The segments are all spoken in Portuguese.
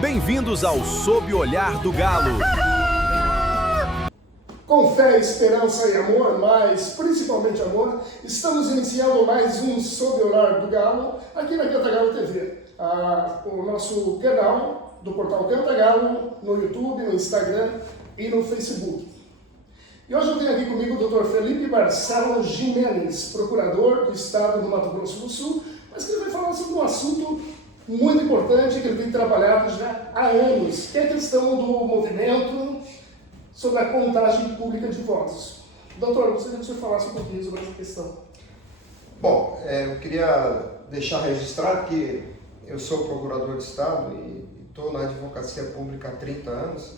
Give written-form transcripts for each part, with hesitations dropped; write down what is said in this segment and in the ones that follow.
Bem-vindos ao Sob o Olhar do Galo. Com fé, esperança e amor, mas principalmente amor, estamos iniciando mais um Sob o Olhar do Galo aqui na Cantagalo TV. O nosso canal do portal Cantagalo no YouTube, no Instagram e no Facebook. E hoje eu tenho aqui comigo o Dr. Felipe Barcelo Jimenez, procurador do Estado do Mato Grosso do Sul, mas que ele vai falar sobre um assunto muito importante que ele tem trabalhado já há anos, que é a questão do movimento sobre a contagem pública de votos. Doutor, eu gostaria que o senhor falasse um pouquinho sobre essa questão. Bom, eu queria deixar registrado que eu sou procurador de Estado e estou na advocacia pública há 30 anos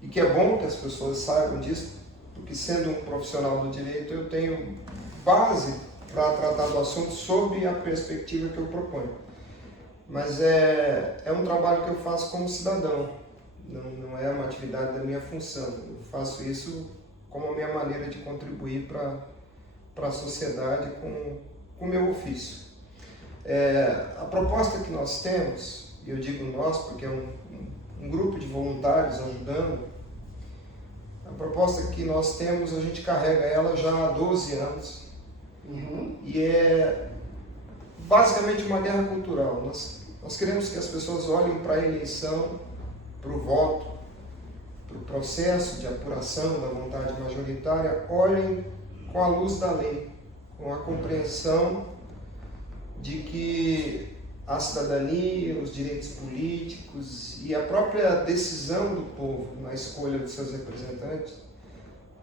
e que é bom que as pessoas saibam disso, porque sendo um profissional do direito eu tenho base para tratar do assunto sob a perspectiva que eu proponho. Mas é um trabalho que eu faço como cidadão, não é uma atividade da minha função. Eu faço isso como a minha maneira de contribuir para a sociedade com o meu ofício. A proposta que nós temos, e eu digo nós porque é um grupo de voluntários ajudando, a proposta que nós temos, a gente carrega ela já há 12 anos, e é basicamente uma guerra cultural. Nós queremos que as pessoas olhem para a eleição, para o voto, para o processo de apuração da vontade majoritária, olhem com a luz da lei, com a compreensão de que a cidadania, os direitos políticos e a própria decisão do povo na escolha dos seus representantes,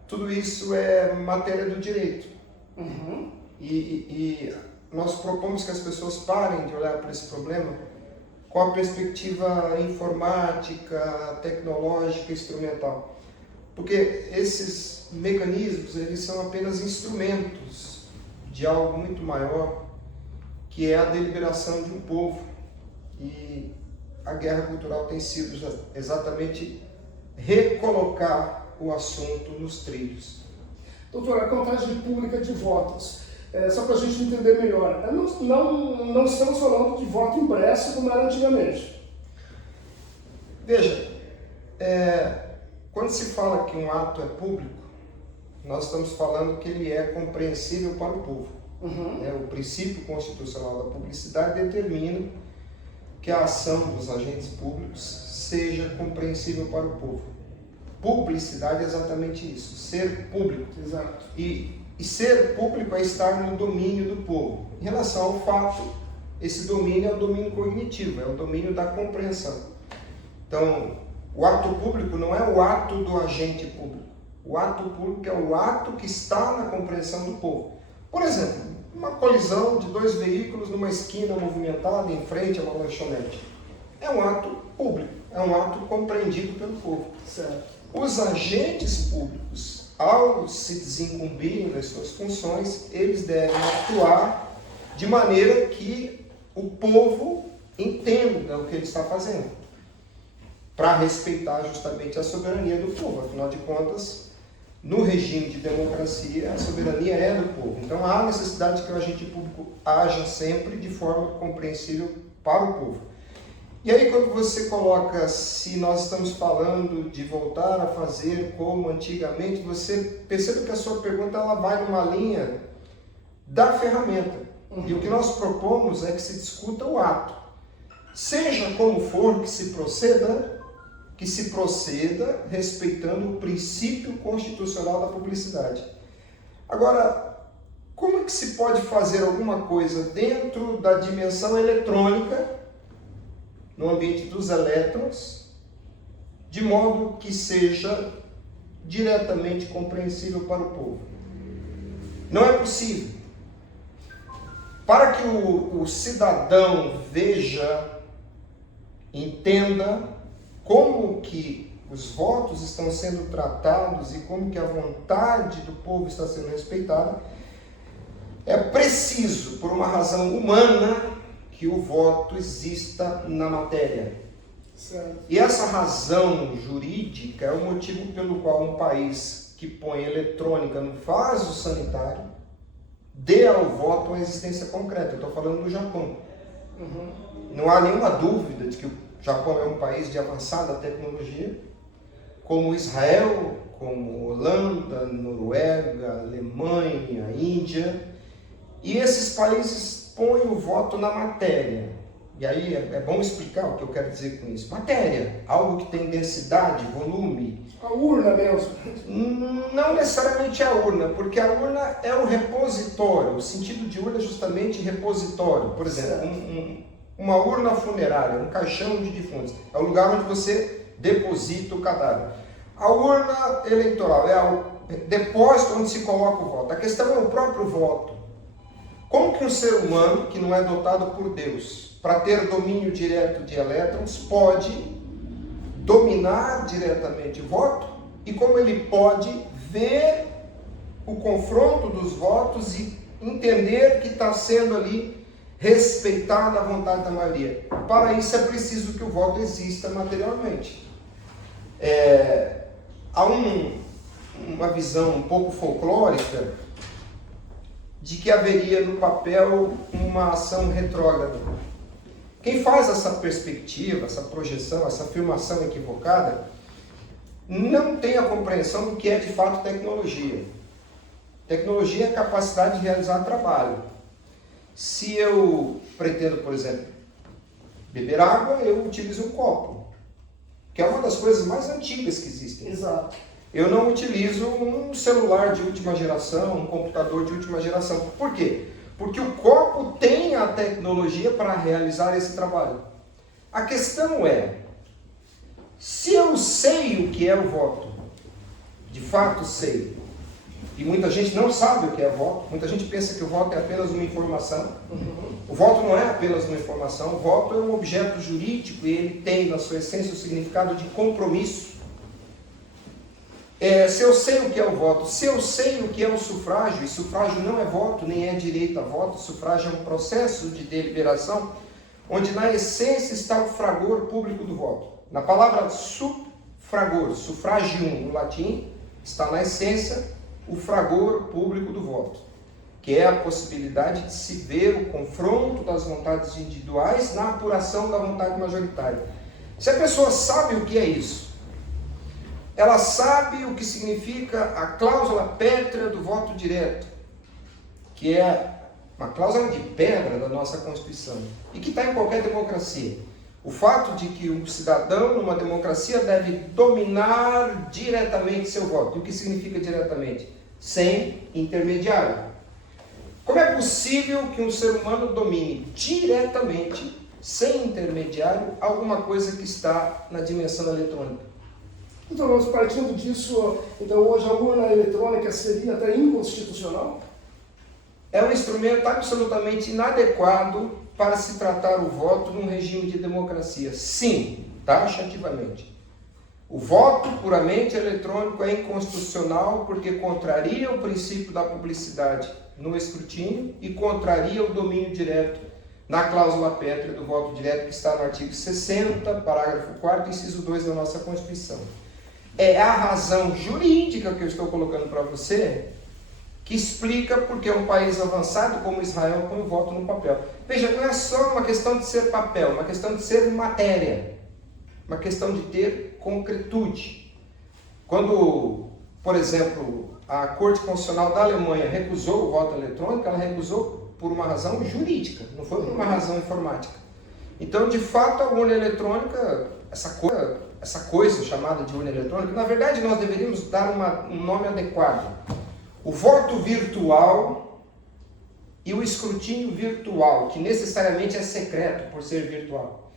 tudo isso é matéria do direito. E nós propomos que as pessoas parem de olhar para esse problema com a perspectiva informática, tecnológica, instrumental. Porque esses mecanismos, eles são apenas instrumentos de algo muito maior, que é a deliberação de um povo. E a guerra cultural tem sido exatamente recolocar o assunto nos trilhos. Doutor, a contagem pública de votos, só para a gente entender melhor, não estamos falando de voto impresso como era antigamente. Veja, quando se fala que um ato é público, nós estamos falando que ele é compreensível para o povo. O princípio constitucional da publicidade determina que a ação dos agentes públicos seja compreensível para o povo. Publicidade é exatamente isso, ser público. Exato. E ser público é estar no domínio do povo. Em relação ao fato, esse domínio é o domínio cognitivo, é o domínio da compreensão. Então, o ato público não é o ato do agente público. O ato público é o ato que está na compreensão do povo. Por exemplo, uma colisão de dois veículos numa esquina movimentada em frente a uma lanchonete. É um ato público, é um ato compreendido pelo povo. Certo. Os agentes públicos, ao se desincumbirem das suas funções, eles devem atuar de maneira que o povo entenda o que ele está fazendo, para respeitar justamente a soberania do povo. Afinal de contas, no regime de democracia, a soberania é do povo. Então há necessidade de que o agente público haja sempre de forma compreensível para o povo. E aí quando você coloca, se nós estamos falando de voltar a fazer como antigamente, você percebe que a sua pergunta ela vai numa linha da ferramenta. E o que nós propomos é que se discuta o ato. Seja como for que se proceda respeitando o princípio constitucional da publicidade. Agora, como é que se pode fazer alguma coisa dentro da dimensão eletrônica, no ambiente dos elétrons, de modo que seja diretamente compreensível para o povo? Não é possível. Para que o cidadão veja, entenda como que os votos estão sendo tratados e como que a vontade do povo está sendo respeitada, é preciso, por uma razão humana, que o voto exista na matéria. Certo. E essa razão jurídica é o motivo pelo qual um país que põe eletrônica no vaso sanitário dê ao voto uma existência concreta. Eu estou falando do Japão. Não há nenhuma dúvida de que O Japão é um país de avançada tecnologia, como Israel, como Holanda, Noruega, Alemanha, Índia. E esses países põem o voto na matéria. E aí é bom explicar o que eu quero dizer com isso. Matéria, algo que tem densidade, volume. A urna mesmo. Não necessariamente a urna, porque a urna é o repositório. O sentido de urna é justamente repositório. Por exemplo, uma urna funerária, um caixão de defuntos. É o lugar onde você deposita o cadáver. A urna eleitoral é o depósito onde se coloca o voto. A questão é o próprio voto. Como que um ser humano, que não é dotado por Deus, para ter domínio direto de elétrons, pode dominar diretamente o voto? E como ele pode ver o confronto dos votos e entender que está sendo ali respeitada a vontade da maioria? Para isso é preciso que o voto exista materialmente. Há uma visão um pouco folclórica de que haveria no papel uma ação retrógrada. Quem faz essa perspectiva, essa projeção, essa afirmação equivocada, não tem a compreensão do que é de fato tecnologia. Tecnologia é a capacidade de realizar trabalho. Se eu pretendo, por exemplo, beber água, eu utilizo um copo, que é uma das coisas mais antigas que existem. Exato. Eu não utilizo um celular de última geração, um computador de última geração. Por quê? Porque o copo tem a tecnologia para realizar esse trabalho. A questão é, se eu sei o que é o voto, de fato sei, e muita gente não sabe o que é voto, muita gente pensa que o voto é apenas uma informação. O voto não é apenas uma informação, o voto é um objeto jurídico e ele tem na sua essência o significado de compromisso. Se eu sei o que é o voto, se eu sei o que é o sufrágio, e sufrágio não é voto, nem é direito a voto, sufrágio é um processo de deliberação, onde na essência está o fragor público do voto. Na palavra sufragor, sufragium no latim, está na essência o fragor público do voto, que é a possibilidade de se ver o confronto das vontades individuais na apuração da vontade majoritária. Se a pessoa sabe o que é isso, ela sabe o que significa a cláusula pétrea do voto direto, que é uma cláusula de pedra da nossa Constituição, e que está em qualquer democracia. O fato de que um cidadão numa democracia deve dominar diretamente seu voto. E o que significa diretamente? Sem intermediário. Como é possível que um ser humano domine diretamente, sem intermediário, alguma coisa que está na dimensão eletrônica? Então, nós partindo disso, então hoje a urna eletrônica seria até inconstitucional? É um instrumento absolutamente inadequado para se tratar o voto num regime de democracia. Sim, taxativamente. O voto puramente eletrônico é inconstitucional porque contraria o princípio da publicidade no escrutínio e contraria o domínio direto na cláusula pétrea do voto direto que está no artigo 60, parágrafo 4º, inciso 2 da nossa Constituição. É a razão jurídica que eu estou colocando para você que explica porque um país avançado como Israel põe o voto no papel. Veja, não é só uma questão de ser papel, é uma questão de ser matéria, uma questão de ter concretude. Quando, por exemplo, a Corte Constitucional da Alemanha recusou o voto eletrônico, ela recusou por uma razão jurídica, não foi por uma razão informática. Então, de fato, a urna eletrônica, essa coisa chamada de urna eletrônica, na verdade nós deveríamos dar um nome adequado. O voto virtual e o escrutínio virtual, que necessariamente é secreto por ser virtual.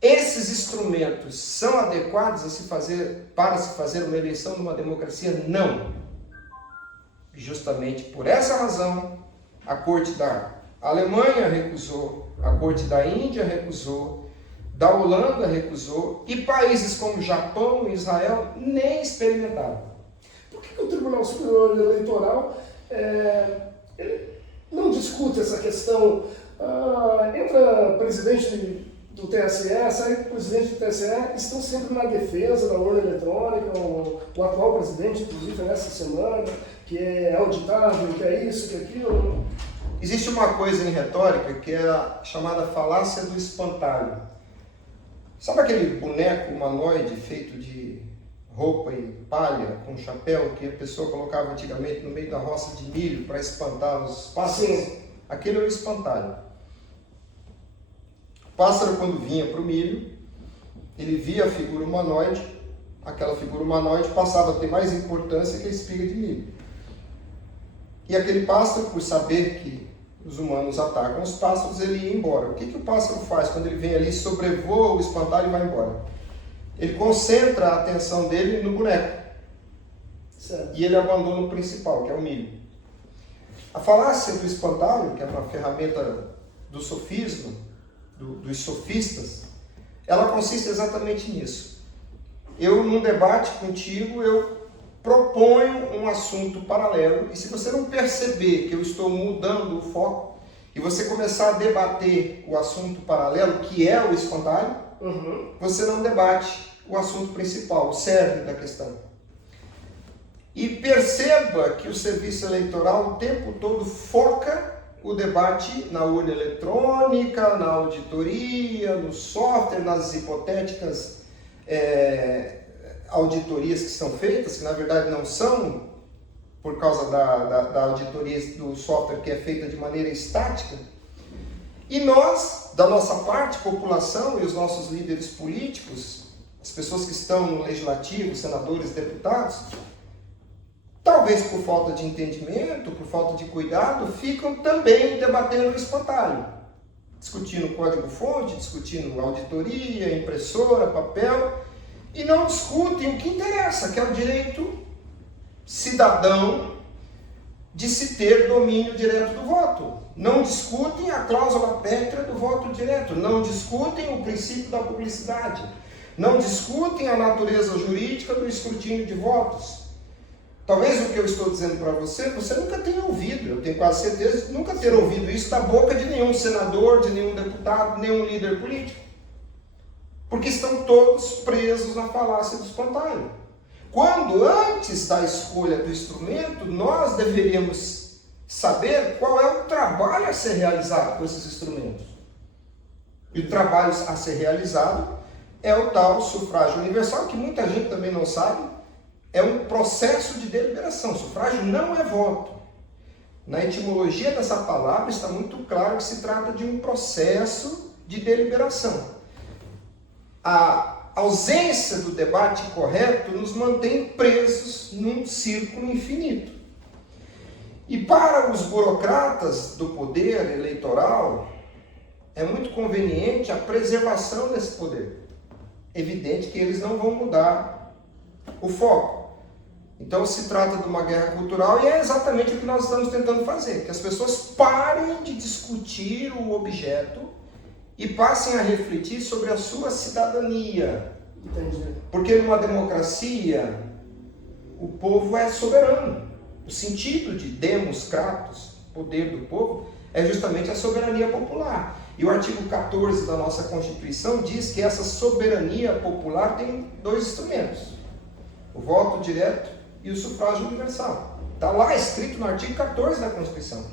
Esses instrumentos são adequados para se fazer uma eleição numa democracia? Não. Justamente por essa razão, a Corte da Alemanha recusou, a Corte da Índia recusou, da Holanda recusou, e países como Japão e Israel nem experimentaram. Por que o Tribunal Superior Eleitoral ele não discute essa questão? Entra presidente do TSE, sai presidente do TSE, estão sempre na defesa da urna eletrônica, o atual presidente, inclusive nessa semana, que é auditável, que é isso, que é aquilo. Existe uma coisa em retórica que é a chamada falácia do espantalho. Sabe aquele boneco humanoide feito de roupa e palha, com chapéu, que a pessoa colocava antigamente no meio da roça de milho para espantar os pássaros? Sim. Aquele é o espantalho. O pássaro, quando vinha para o milho, ele via a figura humanoide, aquela figura humanoide passava a ter mais importância que a espiga de milho. E aquele pássaro, por saber que os humanos atacam os pássaros, ele ia embora. O que o pássaro faz quando ele vem ali, sobrevoa o espantalho e vai embora? Ele concentra a atenção dele no boneco. Certo. E ele abandona o principal, que é o milho. A falácia do espantalho, que é uma ferramenta do sofisma, dos sofistas, ela consiste exatamente nisso. Eu, num debate contigo, eu proponho um assunto paralelo, e se você não perceber que eu estou mudando o foco, e você começar a debater o assunto paralelo, que é o espantalho, você não debate o assunto principal, o cerne da questão. E perceba que o serviço eleitoral o tempo todo foca o debate na urna eletrônica, na auditoria, no software, nas hipotéticas auditorias que são feitas, que na verdade não são, por causa da auditoria do software que é feita de maneira estática. E nós, da nossa parte, população e os nossos líderes políticos, as pessoas que estão no legislativo, senadores, deputados, talvez por falta de entendimento, por falta de cuidado, ficam também debatendo o espantalho, discutindo código-fonte, discutindo auditoria, impressora, papel, e não discutem o que interessa, que é o direito cidadão de se ter domínio direto do voto. Não discutem a cláusula pétrea do voto direto, não discutem o princípio da publicidade, não discutem a natureza jurídica do escrutínio de votos. Talvez o que eu estou dizendo para você, você nunca tenha ouvido, eu tenho quase certeza de nunca ter ouvido isso da boca de nenhum senador, de nenhum deputado, nenhum líder político. Porque estão todos presos na falácia do espantalho. Quando, antes da escolha do instrumento, nós deveríamos saber qual é o trabalho a ser realizado com esses instrumentos. E o trabalho a ser realizado é o tal sufrágio universal, que muita gente também não sabe. É um processo de deliberação. Sufrágio não é voto. Na etimologia dessa palavra está muito claro que se trata de um processo de deliberação. A ausência do debate correto nos mantém presos num círculo infinito. E para os burocratas do poder eleitoral, é muito conveniente a preservação desse poder. Evidente que eles não vão mudar o foco. Então se trata de uma guerra cultural e é exatamente o que nós estamos tentando fazer, que as pessoas parem de discutir o objeto e passem a refletir sobre a sua cidadania. Entendi. Porque numa democracia o povo é soberano. O sentido de demos kratos, poder do povo, é justamente a soberania popular. E o artigo 14 da nossa Constituição diz que essa soberania popular tem dois instrumentos: o voto direto e o sufrágio universal. Está lá escrito no artigo 14 da Constituição.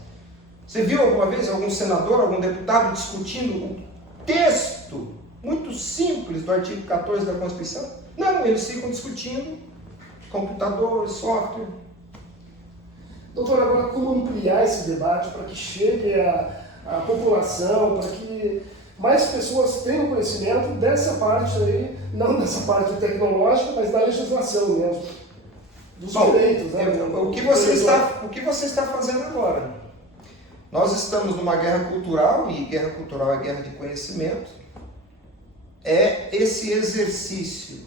Você viu alguma vez algum senador, algum deputado discutindo o texto muito simples do artigo 14 da Constituição? Não, eles ficam discutindo computador, software. Doutor, agora como ampliar esse debate para que chegue à população, para que mais pessoas tenham conhecimento dessa parte aí, não dessa parte tecnológica, mas da legislação mesmo, dos direitos, né? O que você está fazendo agora? Nós estamos numa guerra cultural, e guerra cultural é guerra de conhecimento. É esse exercício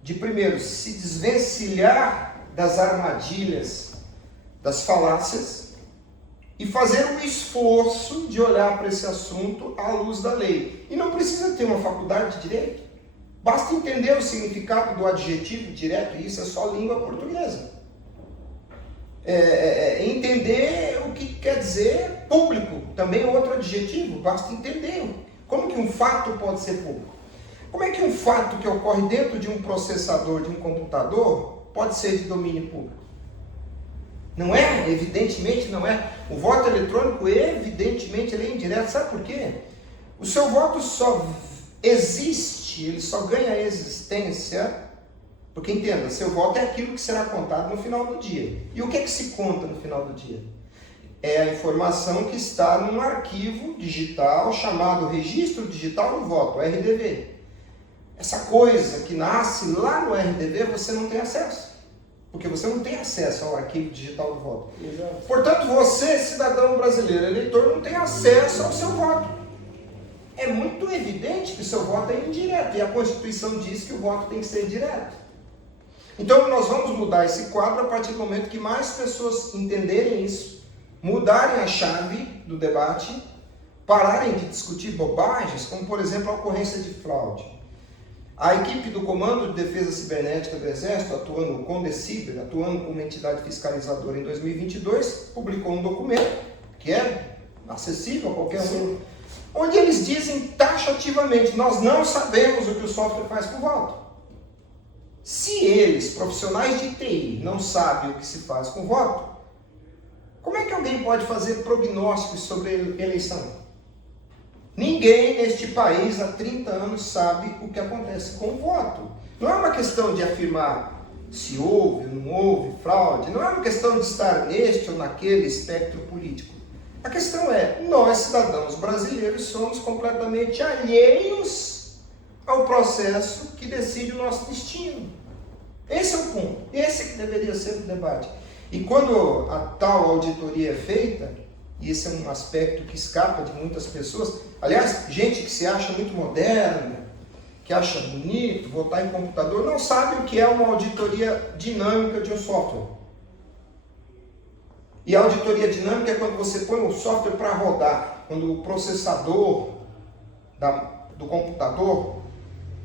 de, primeiro, se desvencilhar das armadilhas, das falácias, e fazer um esforço de olhar para esse assunto à luz da lei. E não precisa ter uma faculdade de direito. Basta entender o significado do adjetivo direto, e isso é só língua portuguesa. Entender o que quer dizer público, também é outro adjetivo, basta entender. Como que um fato pode ser público? Como é que um fato que ocorre dentro de um processador, de um computador, pode ser de domínio público? Não é, evidentemente não é. O voto eletrônico, evidentemente, ele é indireto. Sabe por quê? O seu voto só existe, ele só ganha existência, porque entenda, seu voto é aquilo que será contado no final do dia. E o que é que se conta no final do dia? É a informação que está num arquivo digital chamado Registro Digital do Voto, RDV. Essa coisa que nasce lá no RDV você não tem acesso, porque você não tem acesso ao arquivo digital do voto. Exato. Portanto, você, cidadão brasileiro, eleitor, não tem acesso ao seu voto. É muito evidente que o seu voto é indireto, e a Constituição diz que o voto tem que ser direto. Então, nós vamos mudar esse quadro a partir do momento que mais pessoas entenderem isso, mudarem a chave do debate, pararem de discutir bobagens, como, por exemplo, a ocorrência de fraude. A equipe do Comando de Defesa Cibernética do Exército, atuando com Condeciber, atuando como entidade fiscalizadora em 2022, publicou um documento, que é acessível a qualquer um, onde eles dizem taxativamente: nós não sabemos o que o software faz com o voto. Se eles, profissionais de TI, não sabem o que se faz com o voto, como é que alguém pode fazer prognósticos sobre a eleição? Ninguém neste país há 30 anos sabe o que acontece com o voto. Não é uma questão de afirmar se houve ou não houve fraude, não é uma questão de estar neste ou naquele espectro político. A questão é, nós cidadãos brasileiros somos completamente alheios ao processo que decide o nosso destino. Esse é o ponto, esse é que deveria ser o debate. E quando a tal auditoria é feita, e esse é um aspecto que escapa de muitas pessoas, aliás, gente que se acha muito moderna, que acha bonito votar em computador, não sabe o que é uma auditoria dinâmica de um software. E a auditoria dinâmica é quando você põe o software para rodar, quando o processador do computador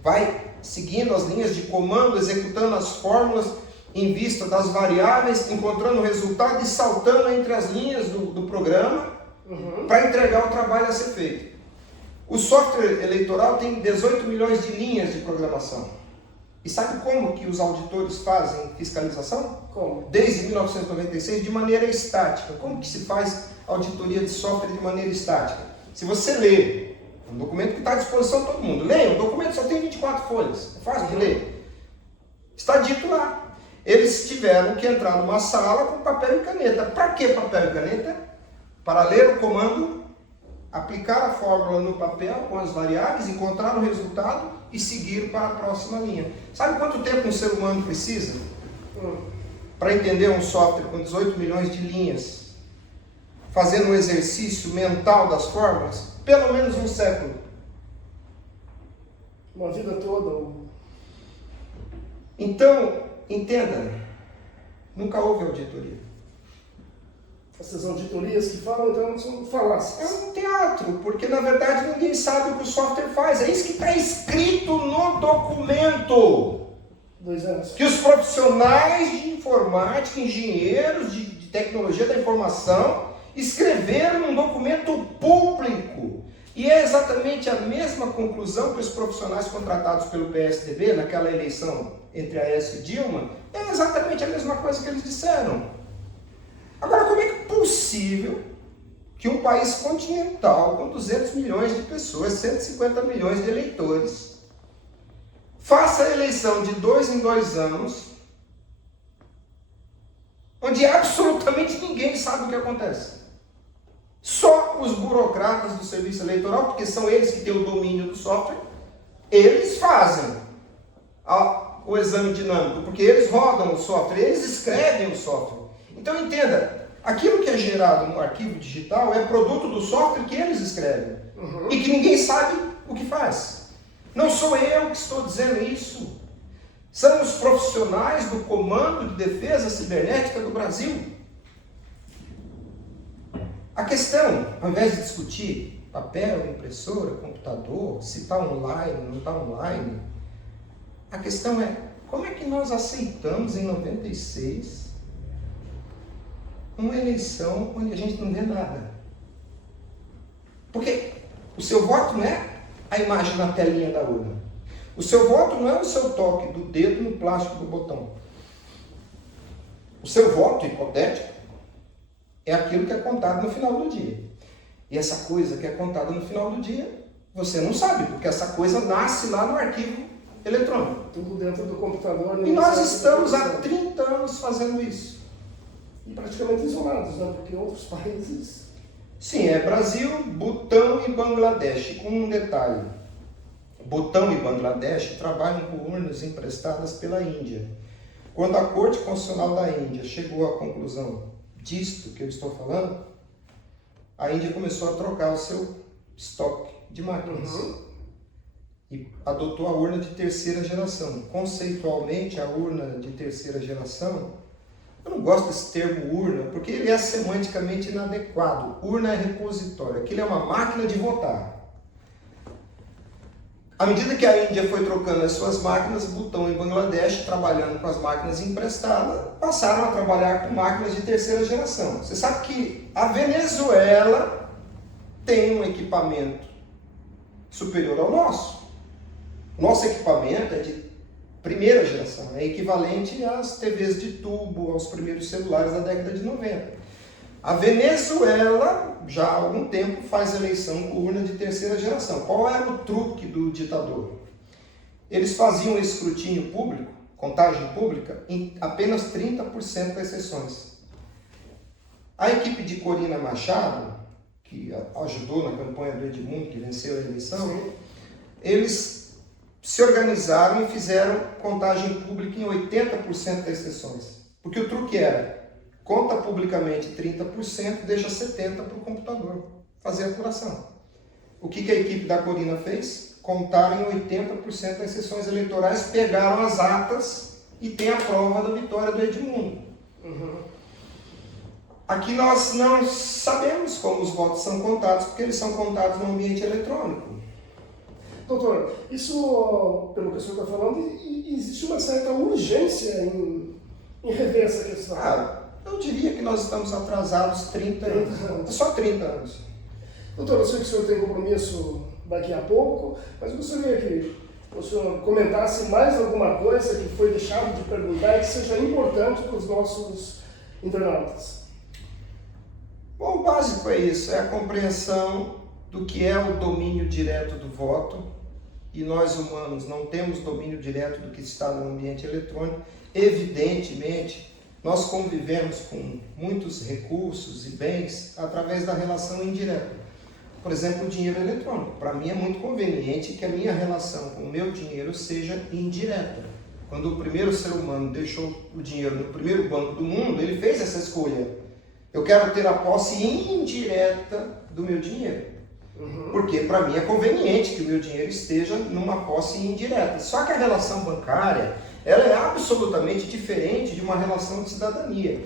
vai seguindo as linhas de comando, executando as fórmulas em vista das variáveis, encontrando o resultado e saltando entre as linhas do programa para entregar o trabalho a ser feito. O software eleitoral tem 18 milhões de linhas de programação. E sabe como que os auditores fazem fiscalização? Como? Desde 1996, de maneira estática. Como que se faz auditoria de software de maneira estática? Se você lê um documento que está à disposição de todo mundo, leia, o documento só tem 24 folhas, é fácil de ler. Está dito lá. Eles tiveram que entrar numa sala com papel e caneta. Para que papel e caneta? Para ler o comando, aplicar a fórmula no papel com as variáveis, encontrar o resultado e seguir para a próxima linha. Sabe quanto tempo um ser humano precisa para entender um software com 18 milhões de linhas, fazendo um exercício mental das fórmulas? Pelo menos um século. Uma vida toda. Então, entenda, nunca houve auditoria. Essas auditorias que falam, então, são falácias. É um teatro, porque na verdade ninguém sabe o que o software faz. É isso que está escrito no documento. 2 anos. Que os profissionais de informática, engenheiros de tecnologia da informação, escreveram um documento público. E é exatamente a mesma conclusão que os profissionais contratados pelo PSDB, naquela eleição entre Aécio e Dilma, é exatamente a mesma coisa que eles disseram. Agora, como é que é possível que um país continental com 200 milhões de pessoas, 150 milhões de eleitores, faça a eleição de 2 em 2 anos, onde absolutamente ninguém sabe o que acontece? Só os burocratas do serviço eleitoral, porque são eles que têm o domínio do software, eles fazem o exame dinâmico, porque eles rodam o software, eles escrevem o software. Então entenda, aquilo que é gerado no arquivo digital é produto do software que eles escrevem, e que ninguém sabe o que faz. Não sou eu que estou dizendo isso, são os profissionais do Comando de Defesa Cibernética do Brasil. A questão, ao invés de discutir papel, impressora, computador, se está online, não está online, a questão é, como é que nós aceitamos em 96 uma eleição onde a gente não vê nada? Porque o seu voto não é a imagem na telinha da urna. O seu voto não é o seu toque do dedo no plástico do botão. O seu voto hipotético é aquilo que é contado no final do dia. E essa coisa que é contada no final do dia Você não sabe, porque essa coisa nasce lá no arquivo eletrônico. Tudo dentro do computador. E nós estamos há 30 anos fazendo isso. E praticamente isolados, né? Porque outros países... Sim, é Brasil, Butão e Bangladesh, com um detalhe. Butão e Bangladesh trabalham com urnas emprestadas pela Índia. Quando a Corte Constitucional da Índia chegou à conclusão disto que eu estou falando, a Índia começou a trocar o seu estoque de máquinas e adotou a urna de terceira geração. Conceitualmente, a urna de terceira geração, eu não gosto desse termo urna, porque ele é semanticamente inadequado. Urna é repositório, aquilo é uma máquina de votar. À medida que a Índia foi trocando as suas máquinas, Butão e Bangladesh, trabalhando com as máquinas emprestadas, passaram a trabalhar com máquinas de terceira geração. Você sabe que a Venezuela tem um equipamento superior ao nosso. Nosso equipamento é de primeira geração, é equivalente às TVs de tubo, aos primeiros celulares da década de 90. A Venezuela, já há algum tempo, faz eleição com urna de terceira geração. Qual era o truque do ditador? Eles faziam escrutínio público, contagem pública, em apenas 30% das sessões. A equipe de Corina Machado, que ajudou na campanha do Edmundo, que venceu a eleição, eles se organizaram e fizeram contagem pública em 80% das sessões. Porque o truque era, conta publicamente 30%, deixa 70% para o computador fazer a apuração. O que a equipe da Corina fez? Contaram em 80% das sessões eleitorais, pegaram as atas e tem a prova da vitória do Edmundo. Aqui nós não sabemos como os votos são contados, porque eles são contados no ambiente eletrônico. Doutor, isso, pelo que o senhor está falando, existe uma certa urgência em rever essa questão. Eu diria que nós estamos atrasados 30 anos. Só 30 anos. Doutor, eu sei que o senhor tem compromisso daqui a pouco, mas eu gostaria que o senhor comentasse mais alguma coisa que foi deixado de perguntar e que seja importante para os nossos internautas. Bom, o básico é isso, é a compreensão do que é o domínio direto do voto, e nós humanos não temos domínio direto do que está no ambiente eletrônico. Evidentemente, nós convivemos com muitos recursos e bens através da relação indireta. Por exemplo, o dinheiro eletrônico. Para mim é muito conveniente que a minha relação com o meu dinheiro seja indireta. Quando o primeiro ser humano deixou o dinheiro no primeiro banco do mundo, ele fez essa escolha. Eu quero ter a posse indireta do meu dinheiro. Porque para mim é conveniente que o meu dinheiro esteja numa posse indireta. Só que a relação bancária, ela é absolutamente diferente de uma relação de cidadania.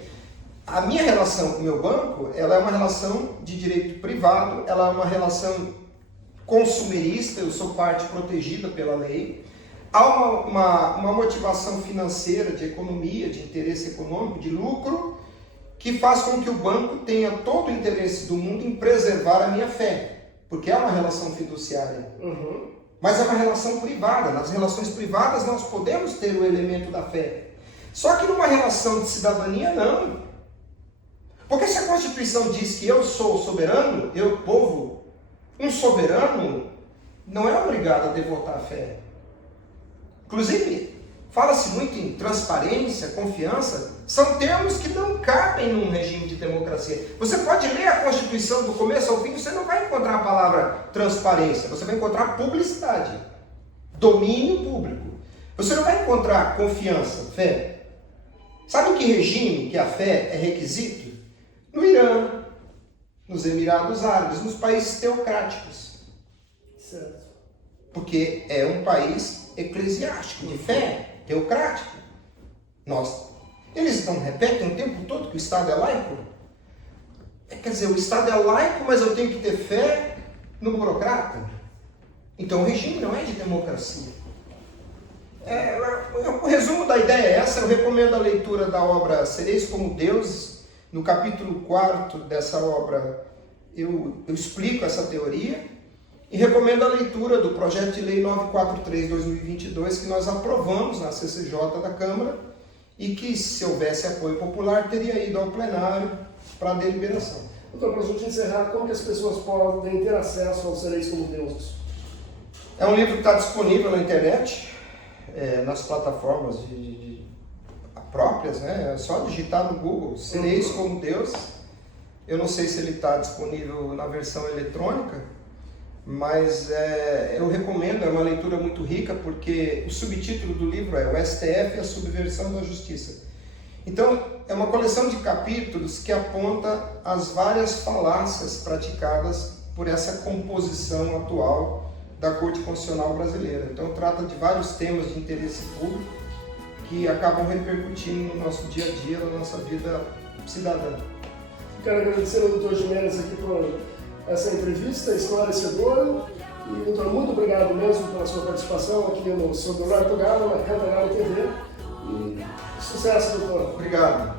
A minha relação com o meu banco, ela é uma relação de direito privado, ela é uma relação consumerista, eu sou parte protegida pela lei. Há uma motivação financeira, de economia, de interesse econômico, de lucro, que faz com que o banco tenha todo o interesse do mundo em preservar a minha fé, porque é uma relação fiduciária. Mas é uma relação privada. Nas relações privadas nós podemos ter o elemento da fé. Só que numa relação de cidadania, não. Porque se a Constituição diz que eu sou soberano, eu, povo, um soberano não é obrigado a devotar a fé. Inclusive, fala-se muito em transparência, confiança, são termos que não cabem num regime de democracia. Você pode ler a Constituição do começo ao fim, você não vai encontrar a palavra transparência, você vai encontrar publicidade, domínio público. Você não vai encontrar confiança, fé. Sabe em que regime que a fé é requisito? No Irã, nos Emirados Árabes, nos países teocráticos. Certo. Porque é um país eclesiástico, de fé, teocrático. Eles não repetem o tempo todo que o Estado é laico? Quer dizer, o Estado é laico, mas eu tenho que ter fé no burocrata? Então o regime não é de democracia. O resumo da ideia é essa. Eu recomendo a leitura da obra Sereis como Deuses. No capítulo 4 dessa obra eu explico essa teoria. E recomendo a leitura do projeto de lei 943/2022, que nós aprovamos na CCJ da Câmara, e que, se houvesse apoio popular, teria ido ao plenário para a deliberação. Doutor, para a gente encerrar, como que as pessoas podem ter acesso aos Sereis como Deuses? É um livro que está disponível na internet, nas plataformas próprias, né? É só digitar no Google, Sereis como Deus. Eu não sei se ele está disponível na versão eletrônica, mas eu recomendo, é uma leitura muito rica, porque o subtítulo do livro é O STF e a Subversão da Justiça. Então, é uma coleção de capítulos que aponta as várias falácias praticadas por essa composição atual da Corte Constitucional Brasileira. Então, trata de vários temas de interesse público que acabam repercutindo no nosso dia a dia, na nossa vida cidadã. Quero agradecer ao Dr. Gimenez aqui por essa entrevista esclarecedora. E, doutor, muito obrigado mesmo pela sua participação aqui no Sob o Olhar do Galo, na Canta Galo TV. E sucesso, doutor. Obrigado.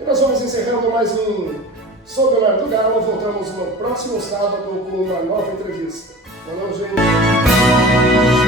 E nós vamos encerrando mais um Sob o Olhar do Galo. Voltamos no próximo sábado com uma nova entrevista. Valeu, gente.